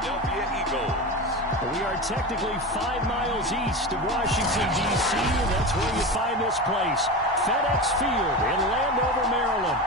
Philadelphia Eagles. We are technically 5 miles east of Washington, D.C., and that's where you find this place, FedEx Field in Landover, Maryland.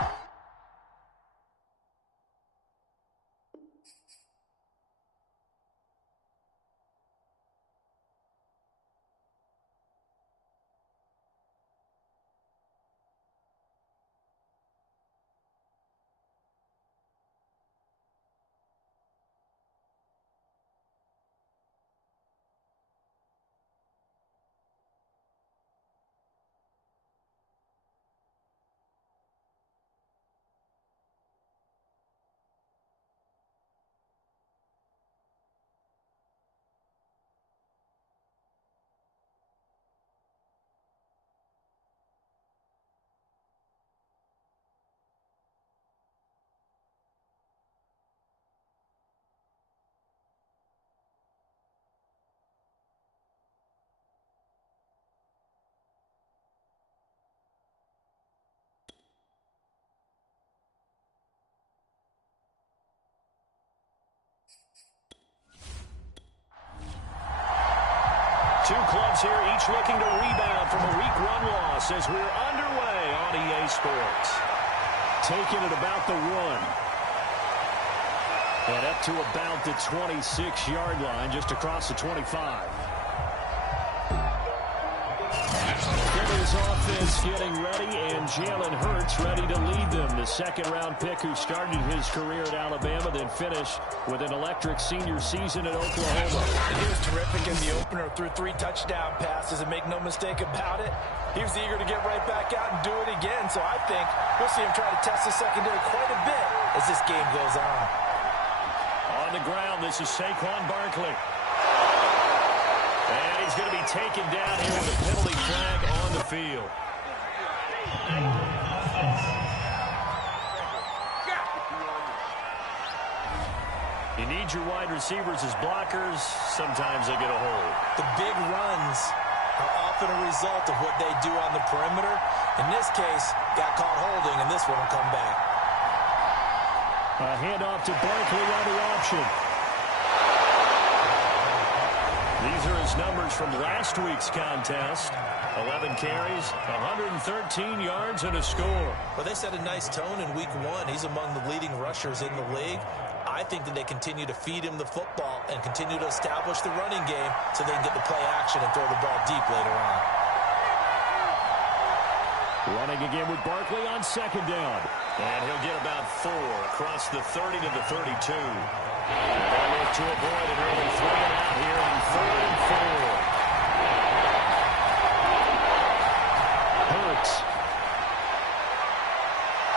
Two clubs here, each looking to rebound from a Week 1 loss as we're underway on EA Sports. Taking it about the 1. And up to about the 26-yard line, just across the 25. Philly's offense getting ready, and Jalen Hurts ready to lead them. The second-round pick who started his career at Alabama, then finished with an electric senior season at Oklahoma. He was terrific in the opener, threw 3 touchdown passes, and make no mistake about it, he was eager to get right back out and do it again. So I think we'll see him try to test the secondary quite a bit as this game goes on. On the ground, this is Saquon Barkley. And he's going to be taken down here with a penalty flag on the field. You need your wide receivers as blockers. Sometimes they get a hold. The big runs are often a result of what they do on the perimeter. In this case, got caught holding, and this one will come back. A handoff to Barkley on the option. These are his numbers from last week's contest. 11 carries, 113 yards, and a score. Well, they set a nice tone in Week 1. He's among the leading rushers in the league. I think that they continue to feed him the football and continue to establish the running game so they can get the play action and throw the ball deep later on. Running again with Barkley on second down. And he'll get about 4 across the 30 to the 32. They'll look to avoid an early 3-and-out here on 3rd and 4. Hurts.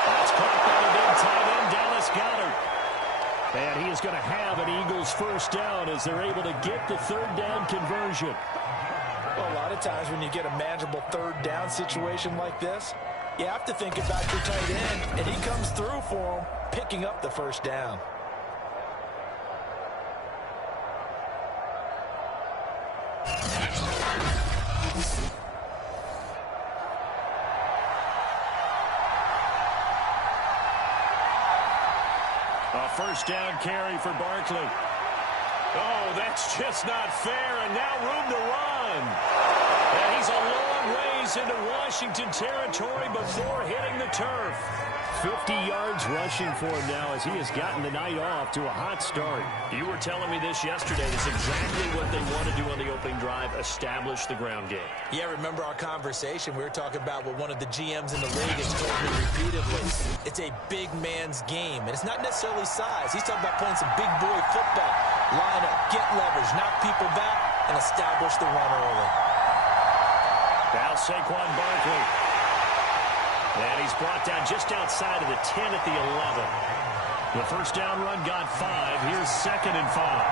That's caught by the big tight end, Dallas Goedert. And he is going to have an Eagles first down as they're able to get the 3rd down conversion. Well, a lot of times when you get a manageable 3rd down situation like this, you have to think about your tight end, and he comes through for him, picking up the first down. A first down carry for Barkley. Oh, that's just not fair, and now room to run. And he's a long ways into Washington territory before hitting the turf. 50 yards rushing for him now as he has gotten the night off to a hot start. You were telling me this yesterday. That's exactly what they want to do on the opening drive, establish the ground game. Yeah, remember our conversation? We were talking about what one of the GMs in the league has told me repeatedly. It's a big man's game, and it's not necessarily size. He's talking about playing some big boy football. Line up, get leverage, knock people back, and establish the run early. Now Saquon Barkley. And he's brought down just outside of the 10 at the 11. The first down run got 5. Here's 2nd and 5.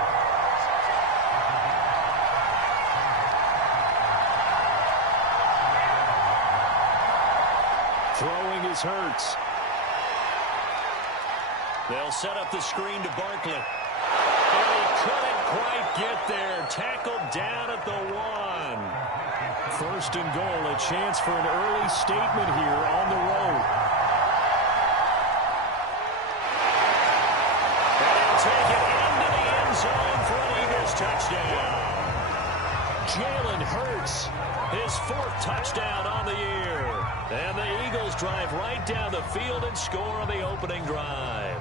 Throwing is Hurts. They'll set up the screen to Barkley. And he couldn't quite get there. Tackled down at the 1. First and goal, a chance for an early statement here on the road. And he'll take it into the end zone first touchdown. Jalen Hurts, his fourth touchdown on the year. And the Eagles drive right down the field and score on the opening drive.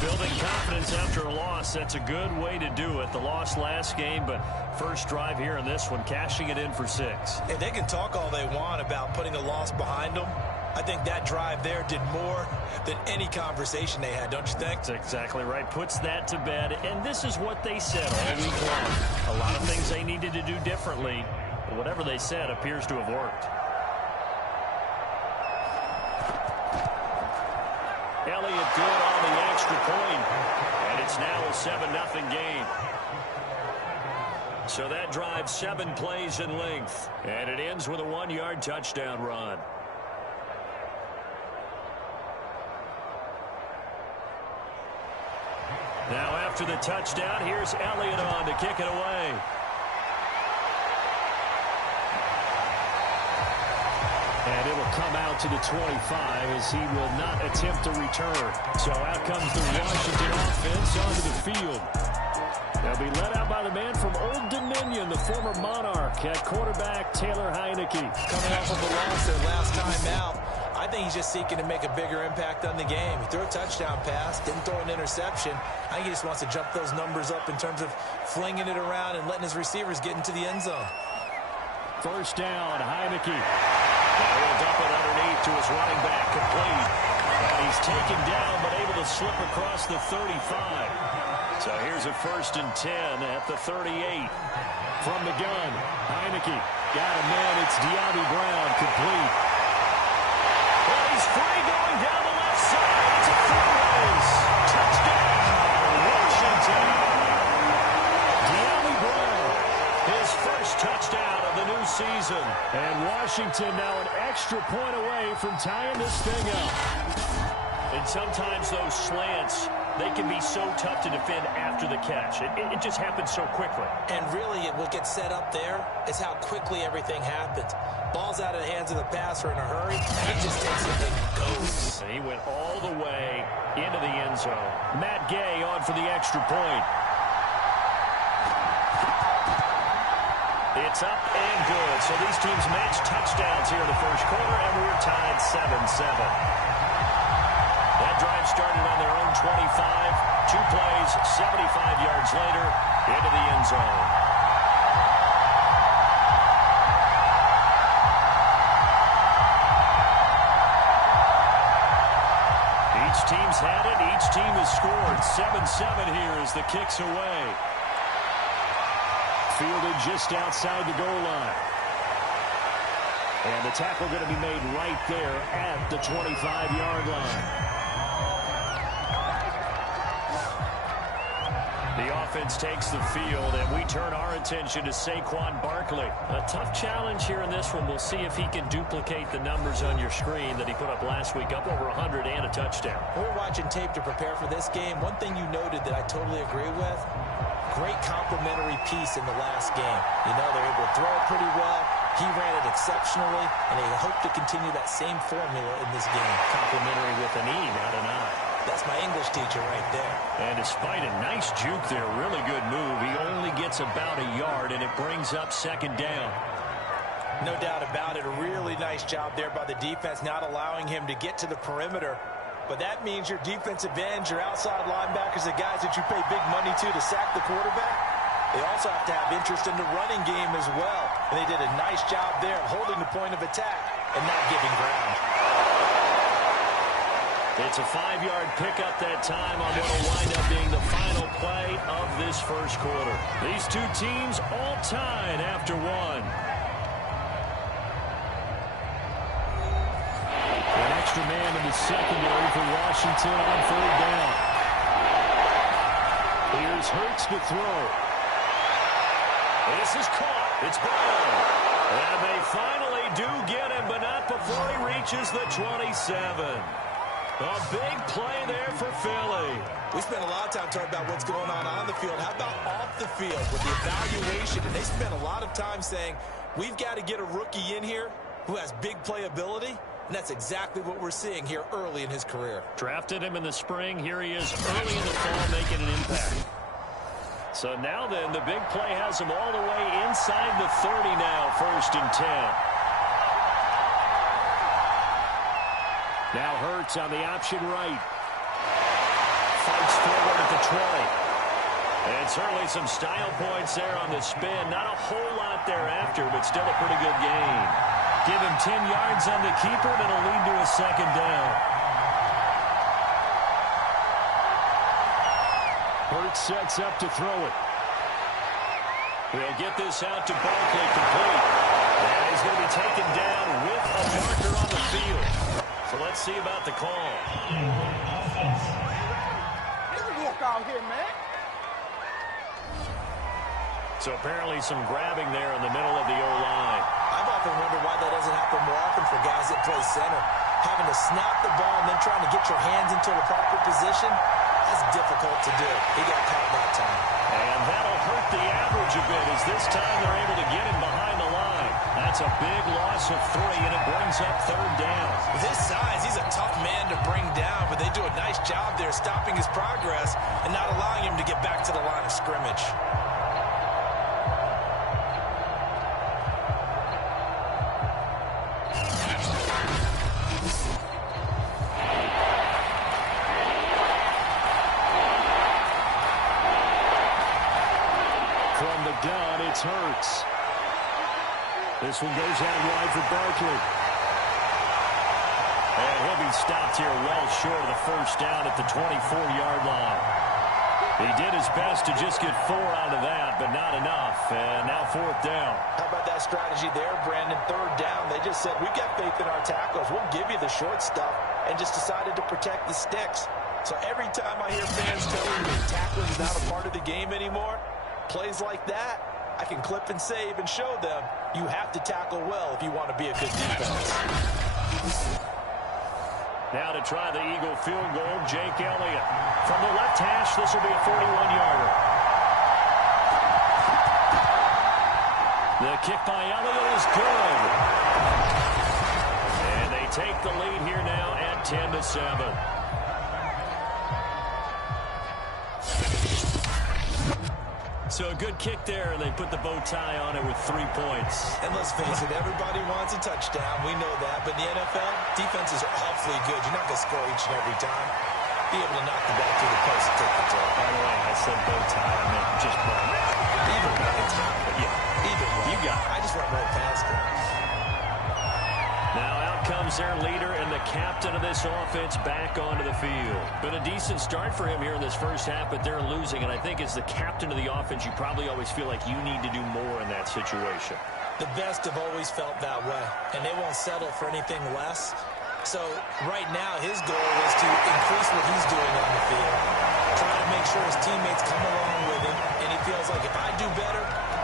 Building confidence after a loss, that's a good way to do it. The loss last game, but first drive here in this one, cashing it in for 6. And they can talk all they want about putting a loss behind them. I think that drive there did more than any conversation they had, don't you think? That's exactly right. Puts that to bed. And this is what they said all week long. A lot of things they needed to do differently. But whatever they said appears to have worked. Elliott good on the extra point. And it's now a 7-0 game. So that drive 7 plays in length. And it ends with a 1-yard touchdown run. Now after the touchdown, here's Elliott on to kick it away. And it'll come out to the 25 as he will not attempt to return. So out comes the Washington offense onto the field. They'll be led out by the man from Old Dominion, the former Monarch, at quarterback Taylor Heineke. Coming off of a loss their last time out, I think he's just seeking to make a bigger impact on the game. He threw a touchdown pass, didn't throw an interception. I think he just wants to jump those numbers up in terms of flinging it around and letting his receivers get into the end zone. First down, Heineke. He'll dump it underneath to his running back, complete. And he's taken down, but able to slip across the 35. So here's a 1st and 10 at the 38. From the gun, Heineke got a man. It's De'Ami Brown, complete. Well, he's free going down the left side. It's a full race. Touchdown, Washington. De'Ami Brown, his first touchdown of the new season. And Washington now an extra point away from tying this thing up. And sometimes those slants, they can be so tough to defend after the catch. It just happens so quickly. And really, what gets set up there is how quickly everything happens. Ball's out of the hands of the passer in a hurry, and he just takes it and goes. And he went all the way into the end zone. Matt Gay on for the extra point. It's up and good. So these teams match touchdowns here in the first quarter, and we're tied 7-7. That drive started on their own 25. 2 plays, 75 yards later, into the end zone. Each team's had it. Each team has scored. 7-7 here as the kick's away. Fielded just outside the goal line. And the tackle going to be made right there at the 25-yard line. The offense takes the field, and we turn our attention to Saquon Barkley. A tough challenge here in this one. We'll see if he can duplicate the numbers on your screen that he put up last week, up over 100 and a touchdown. When we're watching tape to prepare for this game, one thing you noted that I totally agree with, great complementary piece in the last game. You know, they're able to throw it pretty well. He ran it exceptionally, and they hope to continue that same formula in this game. Complimentary with an E, not an I. That's my English teacher right there. And despite a nice juke there, really good move, he only gets about a yard, and it brings up 2nd down. No doubt about it. A really nice job there by the defense, not allowing him to get to the perimeter. But that means your defensive ends, your outside linebackers, the guys that you pay big money to sack the quarterback, they also have to have interest in the running game as well. And they did a nice job there of holding the point of attack and not giving ground. It's a 5-yard pickup that time on what will wind up being the final play of this first quarter. These two teams all tied after one. An extra man in the secondary for Washington on 3rd down. Here's Hurts to throw. This is caught. It's Brown. And they finally do get him, but not before he reaches the 27. A big play there for Philly. We spent a lot of time talking about what's going on the field. How about off the field with the evaluation? And they spent a lot of time saying, we've got to get a rookie in here who has big playability. And that's exactly what we're seeing here early in his career. Drafted him in the spring. Here he is early in the fall making an impact. So now then, the big play has him all the way inside the 30 now, 1st and 10. Now Hurts on the option right. Fights forward at the 20. And certainly some style points there on the spin. Not a whole lot thereafter, but still a pretty good gain. Give him 10 yards on the keeper, and it'll lead to a 2nd down. Hurts sets up to throw it. He'll get this out to Barkley, complete. And he's going to be taken down with a marker on the field. So let's see about the call. Walk out here, man. So apparently some grabbing there in the middle of the O-line. I've often wondered why that doesn't happen more often for guys that play center. Having to snap the ball and then trying to get your hands into the proper position, that's difficult to do. He got caught that time. And that'll hurt the average a bit as this time they're able to get him behind the line. That's a big loss of 3, and it brings up 3rd down. With his size, he's a tough man to bring down, but they do a nice job there stopping his progress and not allowing him to get back to the line of scrimmage. From the gun, it's Hurts. This one goes out wide for Barkley. And he'll be stopped here well short of the 1st down at the 24-yard line. He did his best to just get 4 out of that, but not enough. And now 4th down. How about that strategy there, Brandon? 3rd down. They just said, we got faith in our tackles. We'll give you the short stuff, and just decided to protect the sticks. So every time I hear fans telling me tackling's not a part of the game anymore, plays like that, I can clip and save and show them you have to tackle well if you want to be a good defense. Now to try the Eagle field goal, Jake Elliott. From the left hash, this will be a 41-yarder. The kick by Elliott is good. And they take the lead here now at 10-7. So a good kick there, and they put the bow tie on it with 3 points. And let's face it, everybody wants a touchdown. We know that. But in the NFL, defense is awfully good. You're not going to score each and every time. Be able to knock the ball through the post and take the toe. By the way, I said bow tie. I meant just bow. Either way. But yeah, Either way. you got it. I just went right past it. Now out comes their leader and the captain of this offense back onto the field. Been a decent start for him here in this 1st half, but they're losing. And I think as the captain of the offense, you probably always feel like you need to do more in that situation. The best have always felt that way, and they won't settle for anything less. So right now his goal is to increase what he's doing on the field, trying to make sure his teammates come along with him, and he feels like if I do better,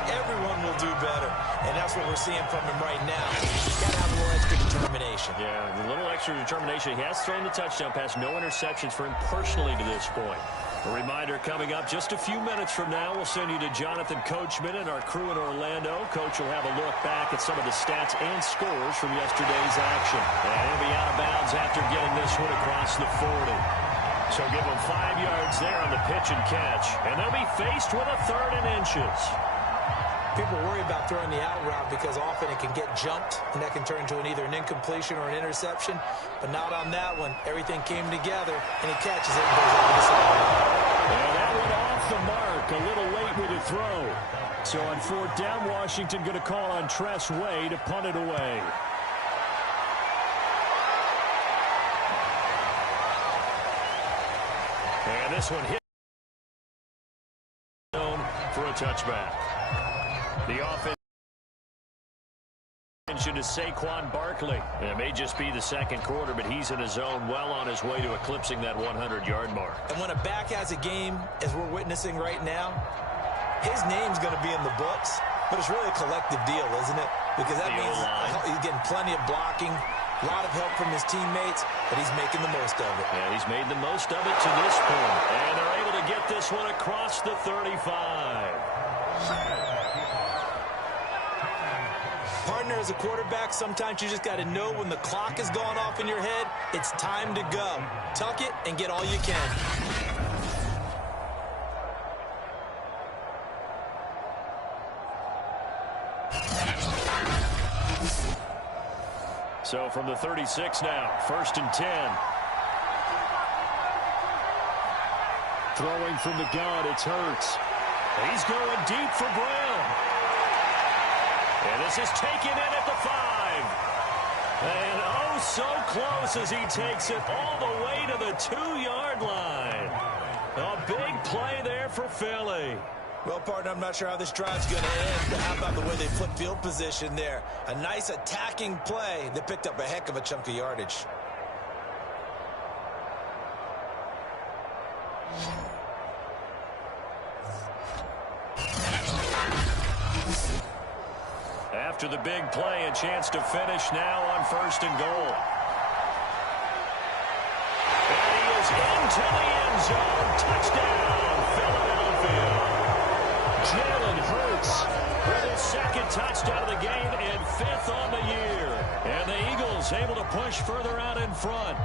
everyone will do better. And that's what we're seeing from him right now. He's got to have a little extra determination. Yeah, a little extra determination. He has thrown the touchdown pass. No interceptions for him personally to this point. A reminder coming up just a few minutes from now. We'll send you to Jonathan Coachman and our crew in Orlando. Coach will have a look back at some of the stats and scores from yesterday's action. And he'll be out of bounds after getting this one across the 40. So give them 5 yards there on the pitch and catch. And they'll be faced with a 3rd and inches. People worry about throwing the out route because often it can get jumped, and that can turn into either an incompletion or an interception. But not on that one. Everything came together, and he catches it and goes over the sideline. And that went off the mark. A little late with the throw. So on 4th down, Washington going to call on Tress Way to punt it away. And this one hit for a touchback. The offense is Saquon Barkley. And it may just be the 2nd quarter, but he's in his zone well on his way to eclipsing that 100-yard mark. And when a back has a game, as we're witnessing right now, his name's going to be in the books, but it's really a collective deal, isn't it? Because that means he's getting plenty of blocking, a lot of help from his teammates, but he's making the most of it. Yeah, he's made the most of it to this point. And they're able to get this one across the 35. Partner, as a quarterback, sometimes you just got to know when the clock has gone off in your head, it's time to go. Tuck it and get all you can. So from the 36 now, 1st and 10. Throwing from the gun, it's Hurts. He's going deep for Brown. And this is taken in at the 5. And oh, so close as he takes it all the way to the 2-yard line. A big play there for Philly. Well, partner, I'm not sure how this drive's going to end, but how about the way they flip field position there? A nice attacking play. They picked up a heck of a chunk of yardage. After the big play, a chance to finish now on 1st and goal. And he is into the end zone. Touchdown, Philadelphia. Jalen Hurts with his 2nd touchdown of the game and 5th on the year. And the Eagles able to push further out in front.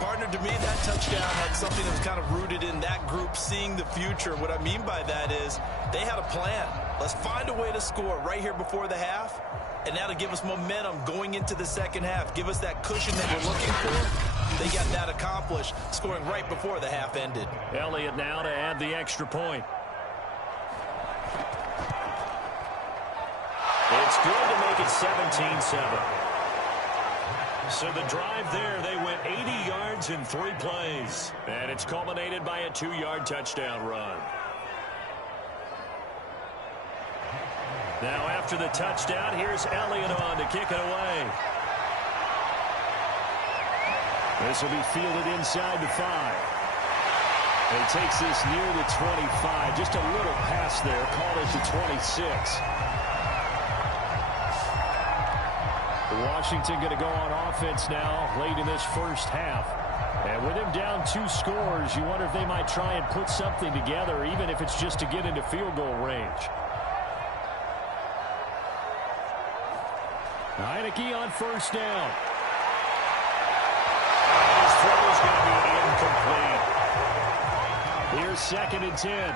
Partner, to me, that touchdown had something that was kind of rooted in that group seeing the future. What I mean by that is they had a plan. Let's find a way to score right here before the half, and that'll give us momentum going into the 2nd half. Give us that cushion that we're looking for. They got that accomplished, scoring right before the half ended. Elliott now to add the extra point. It's good to make it 17-7. So the drive there, they went 80 yards in 3 plays. And it's culminated by a 2-yard touchdown run. Now after the touchdown, here's Elliott on to kick it away. This will be fielded inside the 5. He takes this near the 25. Just a little pass there. Called it the 26. Washington going to go on offense now late in this 1st half. And with him down 2 scores, you wonder if they might try and put something together, even if it's just to get into field goal range. Heineke on 1st down. His throw is going to be incomplete. Here's 2nd and 10.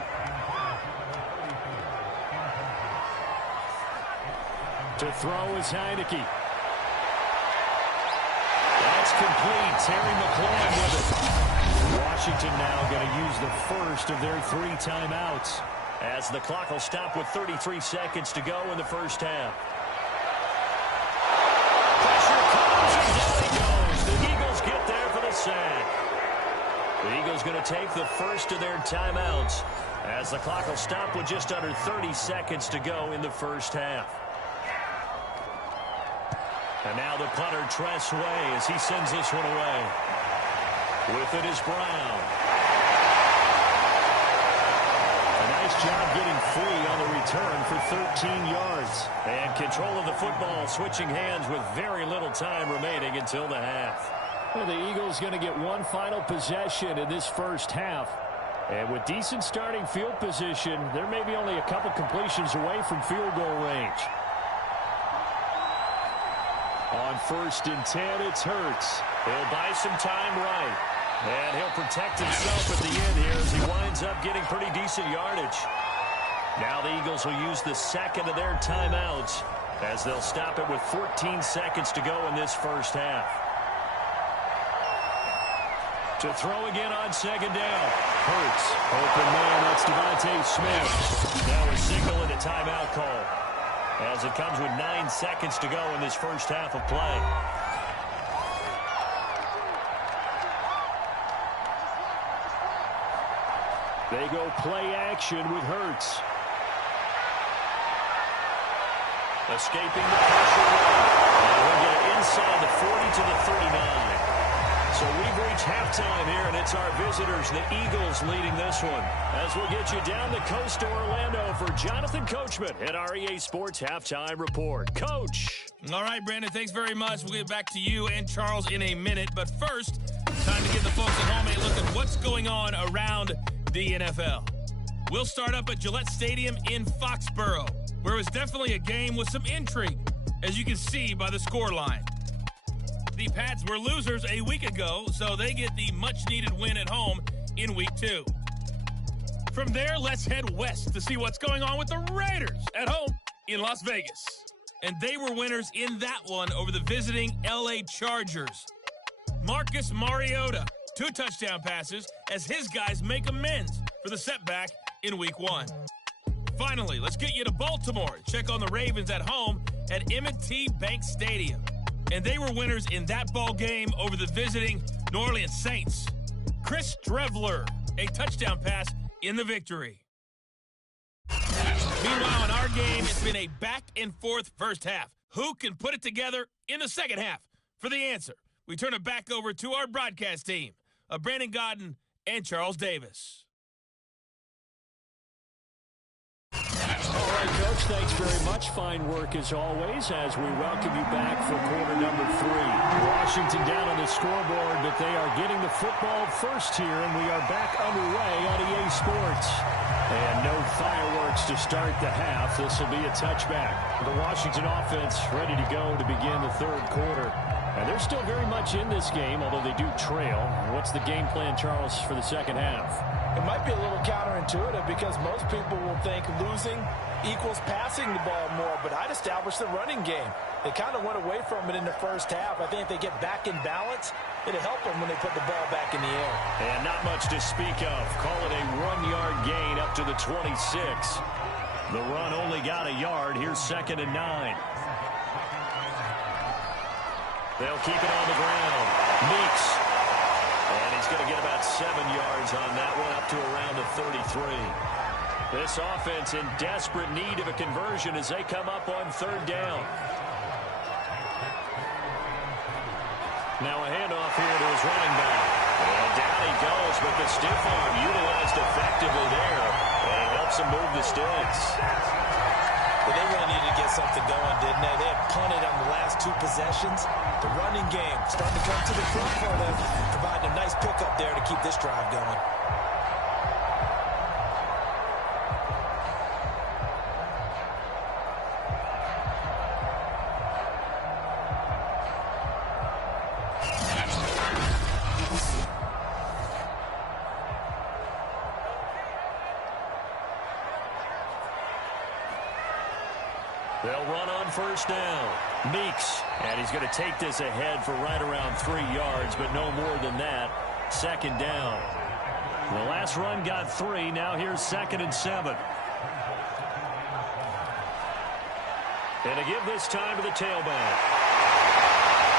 To throw is Heineke. That's complete. Terry McLaurin with it. Washington now going to use the 1st of their 3 timeouts, as the clock will stop with 33 seconds to go in the 1st half. The Eagles get there for the sack. The Eagles going to take the 1st of their timeouts, as the clock will stop with just under 30 seconds to go in the 1st half. And now the punter Tress Way as he sends this one away. With it is Brown. A nice job getting free on the return for 13 yards. And control of the football switching hands with very little time remaining until the half. Well, the Eagles going to get one final possession in this 1st half. And with decent starting field position, there may be only a couple completions away from field goal range. On 1st and 10, it's Hurts. He'll buy some time right. And he'll protect himself at the end here as he winds up getting pretty decent yardage. Now the Eagles will use the 2nd of their timeouts, as they'll stop it with 14 seconds to go in this 1st half. To throw again on 2nd down. Hurts. Open man, that's Devontae Smith. Now a signal and a timeout call, as it comes with 9 seconds to go in this 1st half of play. They go play action with Hurts. Escaping the pressure. And we'll get inside the 40 to the 39. So we've reached halftime here, and it's our visitors, the Eagles, leading this one. As we'll get you down the coast to Orlando for Jonathan Coachman at our EA Sports Halftime Report. Coach. All right, Brandon, thanks very much. We'll get back to you and Charles in a minute. But first, time to give the folks at home a look at what's going on around the NFL. We'll start up at Gillette Stadium in Foxborough, where it was definitely a game with some intrigue, as you can see by the scoreline. The Pats were losers a week ago, so they get the much-needed win at home in Week 2. From there, let's head west to see what's going on with the Raiders at home in Las Vegas. And they were winners in that one over the visiting LA Chargers. Marcus Mariota, 2 touchdown passes as his guys make amends for the setback in Week 1. Finally, let's get you to Baltimore. Check on the Ravens at home at M&T Bank Stadium. And they were winners in that ball game over the visiting New Orleans Saints. Chris Drevler, a touchdown pass in the victory. Meanwhile, in our game, it's been a back-and-forth first half. Who can put it together in the second half? For the answer, we turn it back over to our broadcast team of Brandon Godden and Charles Davis. All right, Coach, thanks very much. Fine work as always as we welcome you back for quarter number 3. Washington down on the scoreboard, but they are getting the football first here, and we are back underway on EA Sports. And no fireworks to start the half. This will be a touchback. The Washington offense ready to go to begin the third quarter. And they're still very much in this game, although they do trail. What's the game plan, Charles, for the second half? It might be a little counterintuitive because most people will think losing equals passing the ball more, but I'd establish the running game. They kind of went away from it in the first half. I think if they get back in balance, it'll help them when they put the ball back in the air. And not much to speak of. Call it a 1-yard gain up to the 26. The run only got a yard. Here's 2nd and 9. They'll keep it on the ground. Meeks. And he's going to get about 7 yards on that one, up to around the 33. This offense in desperate need of a conversion as they come up on 3rd down. Now a handoff here to his running back. And down he goes, but the stiff arm utilized effectively there. And it helps him move the sticks. But they really needed to get something going, didn't they? They had punted on the last 2 possessions. The running game starting to come to the front for them, providing a nice pickup there to keep this drive going. They'll run on 1st down. Meeks, and he's going to take this ahead for right around 3 yards, but no more than that. 2nd down. The last run got 3. Now here's 2nd and 7. And to give this time to the tailback.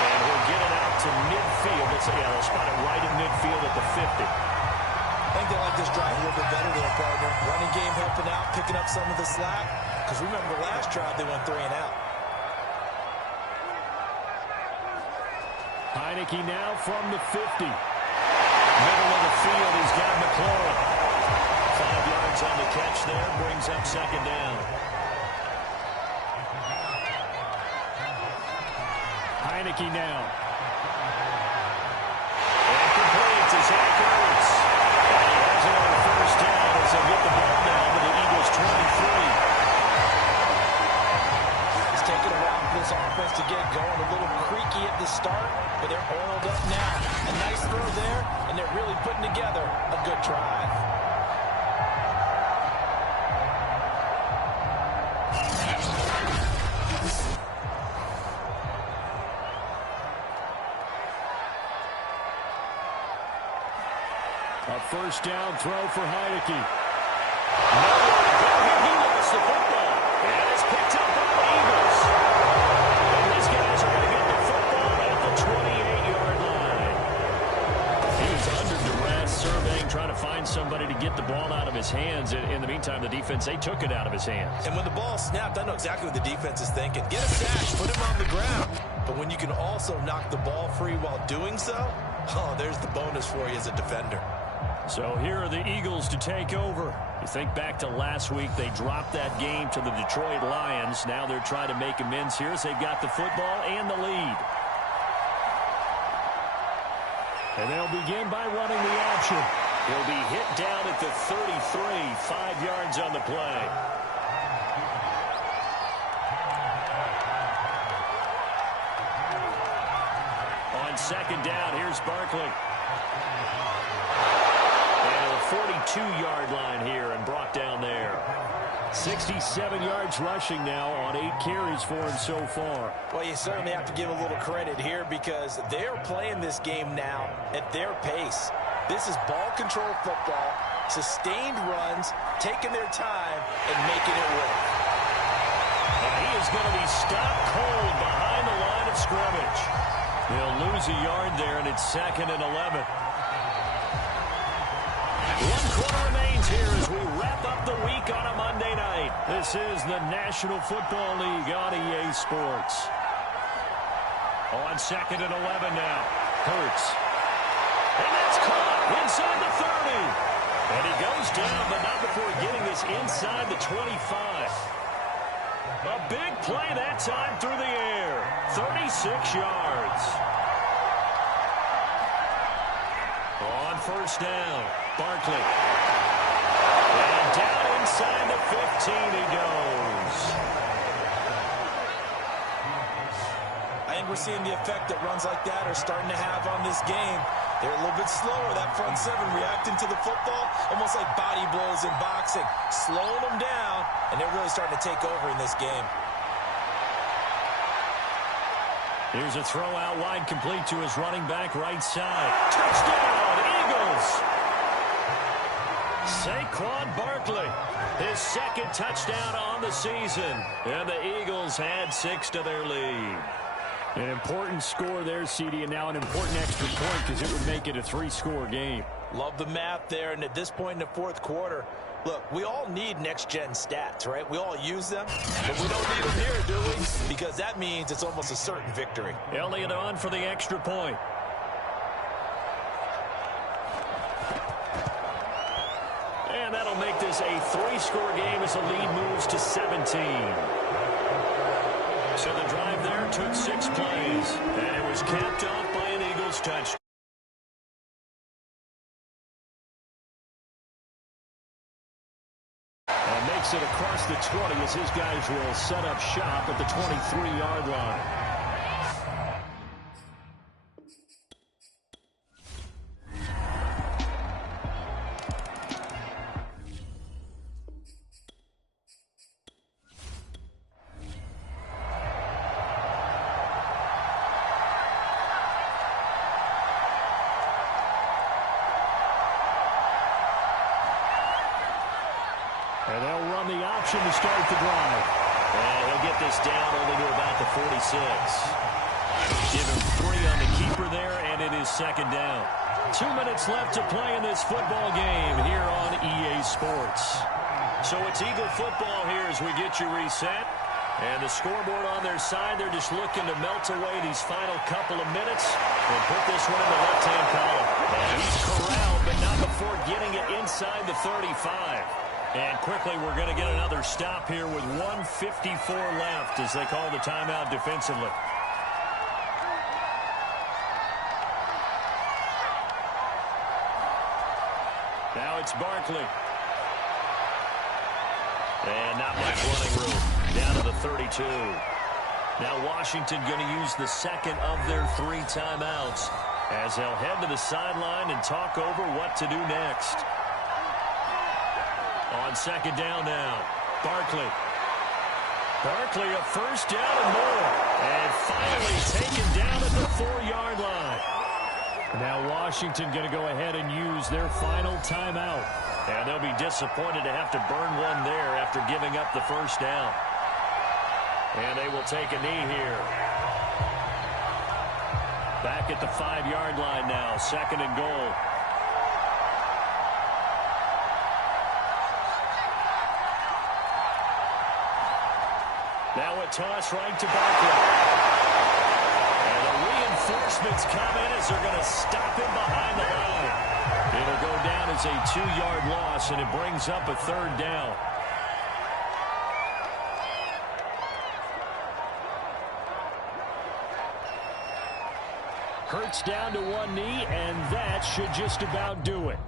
And he'll get it out to midfield. They'll spot it right in midfield at the 50. I think they like this drive a little bit better there, partner. Running game helping out, picking up some of the slack. Because remember the last drive, they went 3 and out. Heineke now from the 50. Middle of the field, he's got McLaurin. 5 yards on the catch there, brings up 2nd down. Heineke now. And complete to Zach Ertz. And he has it on 1st down as they get the ball down to the Eagles' 23. Taking a while for this offense to get going. A little creaky at the start, but they're oiled up now. A nice throw there, and they're really putting together a good drive. A 1st down throw for Heineke. He lost the football, and it's picked up by the Eagles. And these guys are going to get the football at the 28-yard line. He's under duress, surveying, trying to find somebody to get the ball out of his hands. In the meantime, the defense, they took it out of his hands. And when the ball snapped, I know exactly what the defense is thinking. Get a sack, put him on the ground. But when you can also knock the ball free while doing so, oh, there's the bonus for you as a defender. So here are the Eagles to take over. You think back to last week, they dropped that game to the Detroit Lions. Now they're trying to make amends here as they've got the football and the lead. And they'll begin by running the option. He'll be hit down at the 33, 5 yards on the play. On 2nd down, here's Barkley. 42-yard line here and brought down there. 67 yards rushing now on 8 carries for him so far. Well, you certainly have to give a little credit here because they're playing this game now at their pace. This is ball control football, sustained runs, taking their time, and making it work. He is going to be stopped cold behind the line of scrimmage. They'll lose a yard there, and it's 2nd and 11. 1 quarter remains here as we wrap up the week on a Monday night. This is the National Football League on EA Sports. On 2nd and 11 now. Hurts. And that's caught inside the 30. And he goes down, but not before getting this inside the 25. A big play that time through the air. 36 yards. On 1st down, Barkley. And down inside the 15 he goes. I think we're seeing the effect that runs like that are starting to have on this game. They're a little bit slower, that front 7 reacting to the football, almost like body blows in boxing, slowing them down, and they're really starting to take over in this game. Here's a throw out wide, complete to his running back right side. Touchdown, Eagles! Saquon Barkley, his 2nd touchdown on the season, and the Eagles add 6 to their lead. An important score there, CD, and now an important extra point because it would make it a 3-score game. Love the math there, and at this point in the 4th quarter, look, we all need next-gen stats, right? We all use them, but we don't need them here, do we? Because that means it's almost a certain victory. Elliott on for the extra point. And that'll make this a 3-score game as the lead moves to 17. So the drive there took 6 plays, and it was capped off by an Eagles touchdown. And makes it across the 20 as his guys will set up shop at the 23-yard line. And they'll run the option to start the drive. And he'll get this down only to about the 46. Give him 3 on the keeper there, and it is 2nd down. 2 minutes left to play in this football game here on EA Sports. So it's Eagle football here as we get you reset. And the scoreboard on their side, they're just looking to melt away these final couple of minutes and put this one in the left-hand column. And he's corralled, but not before getting it inside the 35. And quickly, we're going to get another stop here with 1:54 left as they call the timeout defensively. Now it's Barkley. And not much running room. Down to the 32. Now Washington going to use the 2nd of their 3 timeouts as they'll head to the sideline and talk over what to do next. On 2nd down now, Barkley. Barkley a 1st down and more. And finally taken down at the 4-yard line. Now Washington going to go ahead and use their final timeout. And they'll be disappointed to have to burn one there after giving up the 1st down. And they will take a knee here. Back at the 5-yard line now, 2nd and goal. Now a toss right to Barkley. And the reinforcements come in as they're going to stop him behind the line. It'll go down as a 2-yard loss, and it brings up a 3rd down. Hurts down to 1 knee, and that should just about do it.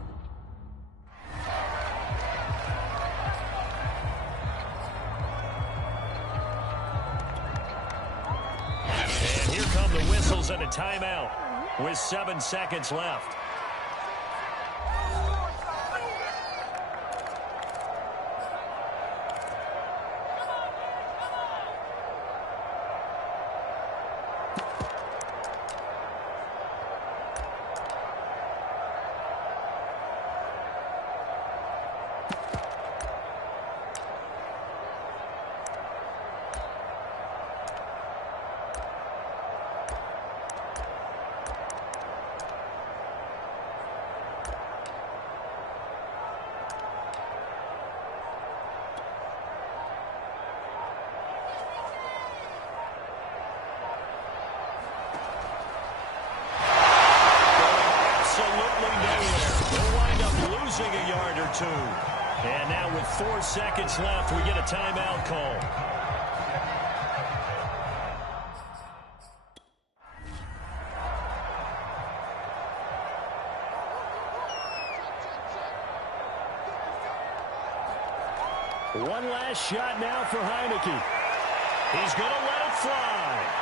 And here come the whistles and a timeout with 7 seconds left. A yard or two. And now with 4 seconds left, we get a timeout call. One last shot now for Heineke. He's going to let it fly.